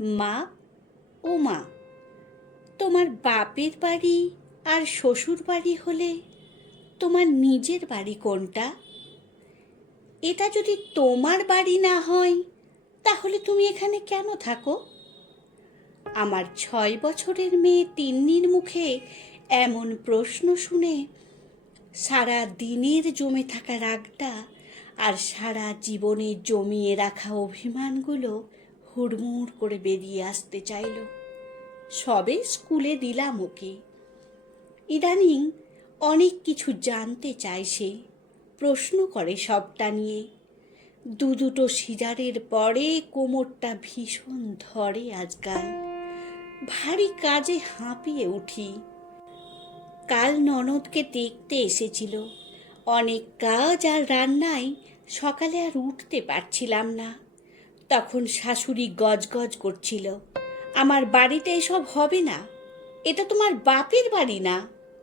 মা, ও মা, তোমার বাপের বাড়ি আর শ্বশুর বাড়ি হলে তোমার নিজের বাড়ি কোনটা? এটা যদি তোমার বাড়ি না হয় তাহলে তুমি এখানে কেন থাকো? আমার 6 বছরের মেয়ে তিন্নির মুখে এমন প্রশ্ন শুনে সারা দিনের জমে থাকা রাগটা আর সারা জীবনে জমিয়ে রাখা অভিমানগুলো হুড়মুড় করে বেরিয়ে আসতে চাইল। সবে স্কুলে দিলাম ওকে। ইদানিং অনেক কিছু জানতে চায় সে, প্রশ্ন করে সবটা নিয়ে। দুটো সিজারের পরে কোমরটা ভীষণ ধরে আজকাল, ভারী কাজে হাঁপিয়ে উঠি। কাল ননদকে দেখতে এসেছিল, অনেক কাজ আর রান্নায় সকালে আর উঠতে পারছিলাম না। তখন শাশুড়ি গজগজ করছিল, আমার বাড়িতে এসব হবে না, এটা তোমার বাপের বাড়ি না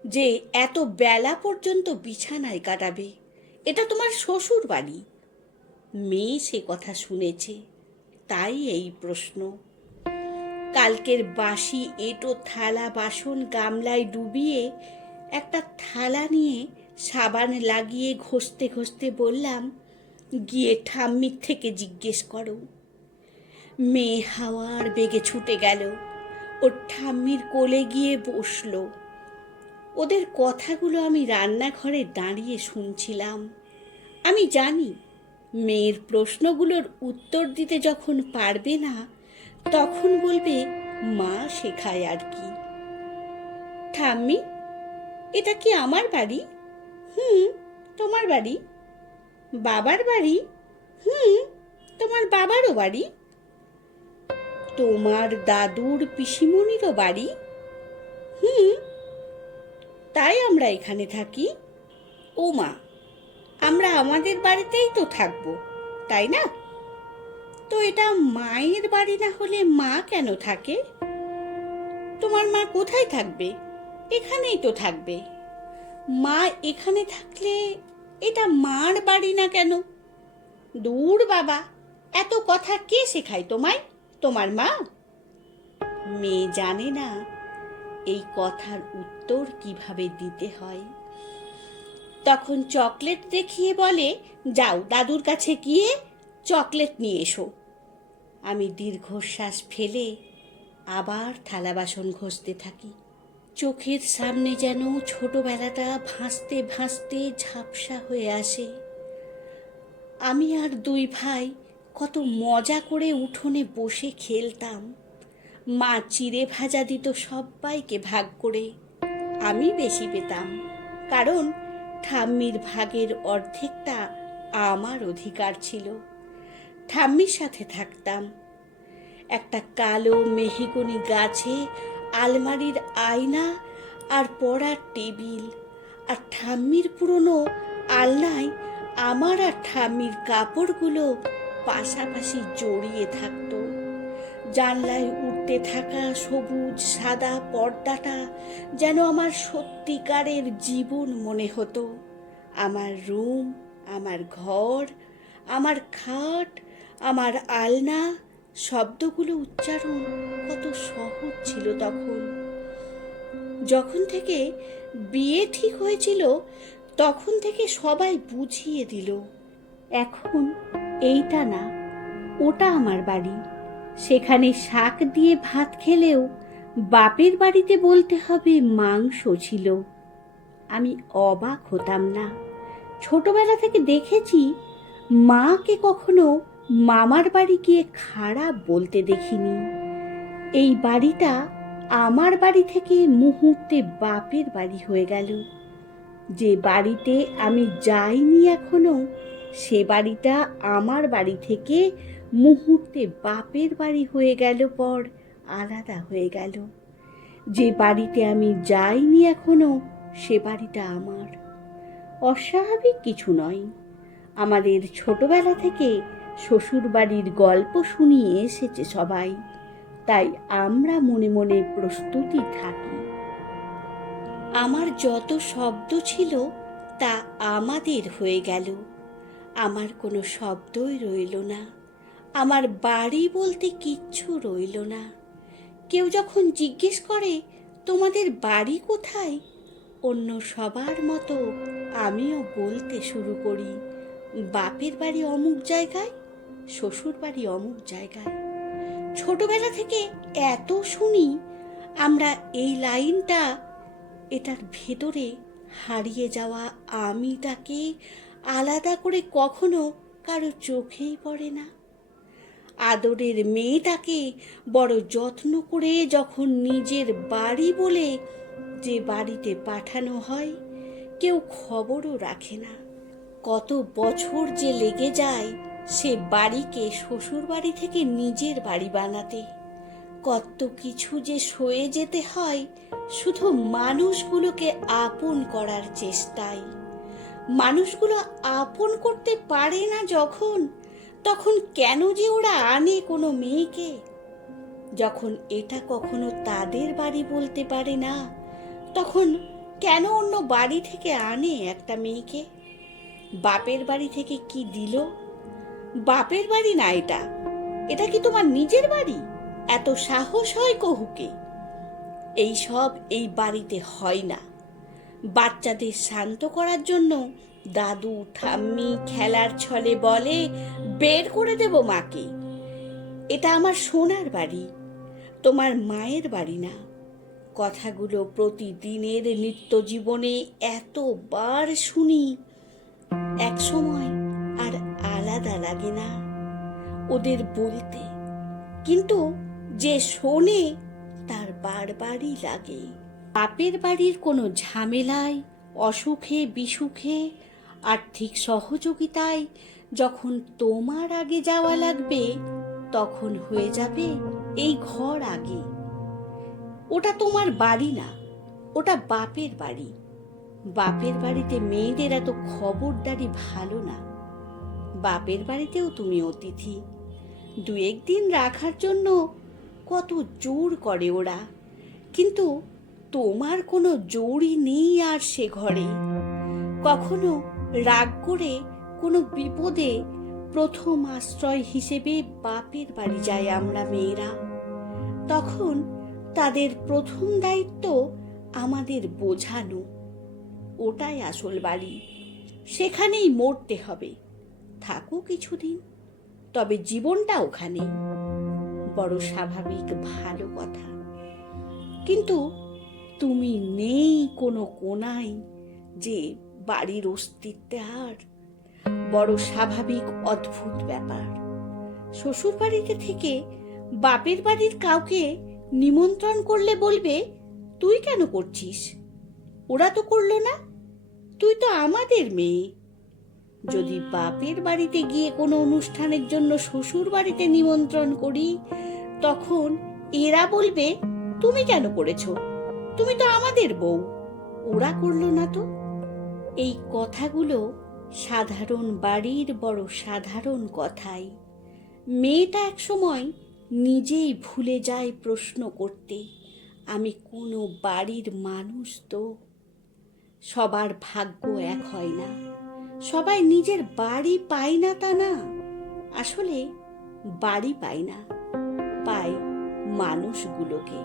যে এত বেলা পর্যন্ত বিছানায় কাটাবে, এটা তোমার শ্বশুর বাড়ি। মেয়ে সে কথা শুনেছে, তাই এই প্রশ্ন। কালকের বাসি এঁটো থালা বাসন গামলায় ডুবিয়ে একটা থালা নিয়ে সাবান লাগিয়ে ঘষতে ঘষতে বললাম, গিয়ে ঠাম্মির থেকে জিজ্ঞেস করো। মেয়ে হাওয়ার বেগে ছুটে গেল, ওর ঠাম্মির কোলে গিয়ে বসল। ওদের কথাগুলো আমি রান্নাঘরে দাঁড়িয়ে শুনছিলাম। আমি জানি মেয়ের প্রশ্নগুলোর উত্তর দিতে যখন পারবে না তখন বলবে মা শেখায় আর কি। ঠাম্মি, এটা কি আমার বাড়ি? হুম, তোমার বাড়ি। বাবার বাড়ি? হুম, তোমার বাবারও বাড়ি। তোমার দাদুর পিসিমণিরও বাড়ি? হুম, তাই আমরা এখানে থাকি। ও মা, আমরা আমাদের বাড়িতেই তো থাকবো, তাই না? তো এটা মায়ের বাড়ি না হলে মা কেন থাকে? তোমার মা কোথায় থাকবে? এখানেই তো থাকবে। মা এখানে থাকলে এটা মার বাড়ি না কেন? দূর বাবা, এত কথা কে শেখায় তোমায়? তোমার মা? মেয়ে জানে না এই কথার উত্তর কিভাবে দিতে হয়। তখন চকলেট দেখিয়ে বলে, যাও দাদুর কাছে গিয়ে চকলেট নিয়ে এসো। আমি দীর্ঘশ্বাস ফেলে আবার থালা বাসন ঘষতে থাকি। চোখের সামনে যেন ছোটবেলাটা ভাসতে ভাসতে ঝাপসা হয়ে আসে। আমি আর দুই ভাই কত মজা করে উঠোনে বসে খেলতাম। মা চিড়ে ভাজা দিত সবাইকে ভাগ করে। আমি বেশি পেতাম, কারণ ঠাম্মির ভাগের অর্ধেকটা আমার অধিকার ছিল। ঠাম্মির সাথে থাকতাম। একটা কালো মেহগনি গাছে আলমারির আয়না আর পড়ার টেবিল, আর ঠাম্মির পুরনো আলনায় আমার আর ঠাম্মির কাপড়গুলো পাশাপাশি জড়িয়ে থাকতো। জানলায় উঠতে থাকা সবুজ সাদা পর্দাটা যেন আমার সত্যিকারের জীবন মনে হতো। আমার রুম, আমার ঘর, আমার খাট, আমার আলনা, শব্দগুলো উচ্চারণ কত সহজ ছিল তখন। যখন থেকে বিয়ে ঠিক হয়েছিল তখন থেকে সবাই বুঝিয়ে দিল, এখন এইটা না, ওটা আমার বাড়ি। সেখানে শাক দিয়ে ভাত খেলেও বাপের বাড়িতে বলতে হবে মাংস ছিল। আমি অবাক হতাম না। ছোটবেলা থেকে দেখেছি, মাকে কখনো মামার বাড়ি গিয়ে খারাপ বলতে দেখিনি। এই বাড়িটা আমার বাড়ি থেকে মুহূর্তে বাপের বাড়ি হয়ে গেল। যে বাড়িতে আমি যাইনি এখনো, সে বাড়িটা আমার বাড়ি থেকে মুহূর্তে বাপের বাড়ি হয়ে গেল, পর আলাদা হয়ে গেল। যে বাড়িতে আমি যাইনি এখনো, সে বাড়িটা আমার। অস্বাভাবিক কিছু নয়। আমাদের ছোটবেলা থেকে শ্বশুর বাড়ির গল্প শুনিয়ে এসেছে সবাই, তাই আমরা মনে মনে প্রস্তুতি থাকি। আমার যত শব্দ ছিল তা আমাদের হয়ে গেল। আমার কোনো শব্দই রইল না। আমার বাড়ি বলতে কিচ্ছু রইল না। কেউ যখন জিজ্ঞেস করে তোমাদের বাড়ি কোথায়, অন্য সবার মতো আমিও বলতে শুরু করি, বাপের বাড়ি অমুক জায়গায়, শ্বশুর বাড়ি অমুক জায়গায়। ছোটবেলা থেকে এত শুনি, আমরা এই লাইনটা, এটার ভেতরে হারিয়ে যাওয়া আমিটাকে আলাদা করে কখনো কারো চোখেই পড়ে না। আদরের মেয়েটাকে বড় যত্ন করে যখন নিজের বাড়ি বলে যে বাড়িতে পাঠানো হয়, কেউ খবরও রাখে না। কত বছর যে লেগে যায় সে বাড়িকে শ্বশুর বাড়ি থেকে নিজের বাড়ি বানাতে, কত কিছু যে সয়ে যেতে হয় শুধু মানুষগুলোকে আপন করার চেষ্টায়। মানুষগুলো আপন করতে পারে না যখন, তখন কেন যে ওরা আনে কোনো মেয়েকে? যখন এটা কখনো তাদের বাড়ি বলতে পারে না, তখন কেন অন্য বাড়ি থেকে আনে একটা মেয়েকে? বাপের বাড়ি থেকে কি দিল? বাপের বাড়ি না এটা, এটা কি তোমার নিজের বাড়ি? এত সাহস হয় কহুকে? এই সব এই বাড়িতে হয় না। বাচ্চাদের শান্ত করার জন্য দাদু ঠাম্মি খেলার ছলে বলে, বের করে দেব মাকে। এটা আমার সোনার বাড়ি, তোমার মায়ের বাড়ি না। কথাগুলো প্রতিদিনের নিত্য জীবনে এতবার শুনি, এক সময় আর আলাদা লাগে না ওদের বলতে, কিন্তু যে শোনে তার বারবারই লাগে। বাপের বাড়ির কোনো ঝামেলায়, অসুখে বিসুখে, আর্থিক সহযোগিতায় যখন তোমার আগে যাওয়া লাগবে, তখন হয়ে যাবে এই ঘর আগে। ওটা তোমার বাড়ি না, ওটা বাপের বাড়ি। বাপের বাড়িতে মেয়েদের এত খবরদারি ভালো না। বাপের বাড়িতেও তুমি অতিথি, দু একদিন রাখার জন্য কত জোর করে ওরা, কিন্তু তোমার কোনো জোরই নেই আর সে ঘরে। কখনো রাগ করে কোনো বিপদে প্রথম আশ্রয় হিসেবে বাপের বাড়ি যাই আমরা মেয়েরা। তখন তাদের প্রথম দায়িত্ব আমাদের বোঝানো, ওটাই আসল বাড়ি, সেখানেই মরতে হবে। থাকো কিছুদিন, তবে জীবনটা ওখানে। বড় স্বাভাবিক, ভালো কথা। কিন্তু তুমি নেই কোনো কোনায় যে বাড়ির অস্তিত্বে আর। বড় স্বাভাবিক, অদ্ভুত ব্যাপার। শ্বশুর বাড়িতে থেকে বাপের বাড়ির কাউকে নিমন্ত্রণ করলে বলবে, তুই কেন করছিস? ওরা তো করলো না, তুই তো আমাদের মেয়ে। যদি বাপের বাড়িতে গিয়ে কোনো অনুষ্ঠানের জন্য শ্বশুর বাড়িতে নিমন্ত্রণ করি, তখন এরা বলবে, তুমি কেন করেছো? তুমি তো আমাদের বউ, ওরা করলো না তো। এই কথাগুলো সাধারণ বাড়ির বড় সাধারণ কথাই। মেয়েটা একসময় নিজেই ভুলে যায় প্রশ্ন করতে, আমি কোনো বাড়ির মানুষ তো। সবার ভাগ্য এক হয় না, সবাই নিজের বাড়ি পায় না তা না। আসলে বাড়ি পায় না, পায় মানুষগুলোকে।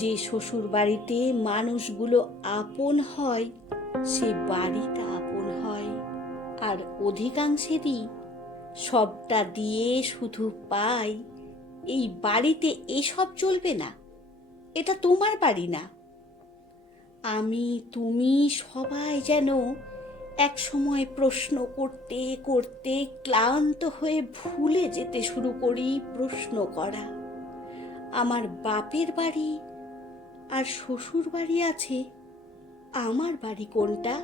যে শ্বশুর বাড়িতে মানুষগুলো আপন হয়, সে বাড়িটা আপন হয়। আর অধিকাংশেরই সবটা দিয়ে শুধু পাই, এই বাড়িতে এসব চলবে না, এটা তোমার বাড়ি না। আমি তুমি সবাই যেন এক সময় প্রশ্ন করতে করতে ক্লান্ত হয়ে ভুলে যেতে শুরু করি প্রশ্ন করা। আমার বাপের বাড়ি আর শ্বশুর বাড়ি আছে, আমার বাড়ি কোনটা?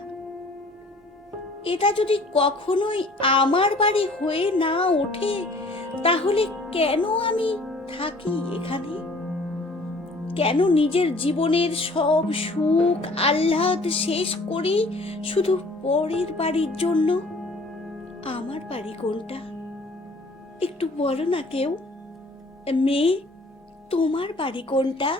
এটা যদি কখনোই আমার বাড়ি হয়ে না ওঠে, তাহলে কেন আমি থাকি এখানে? কেন নিজের জীবনের সব সুখ আহ্লাদ শেষ করি শুধু পরের বাড়ির জন্য? আমার বাড়ি কোনটা? একটু বলো না কেউ। মেয়ে, তোমার বাড়ি কোনটা?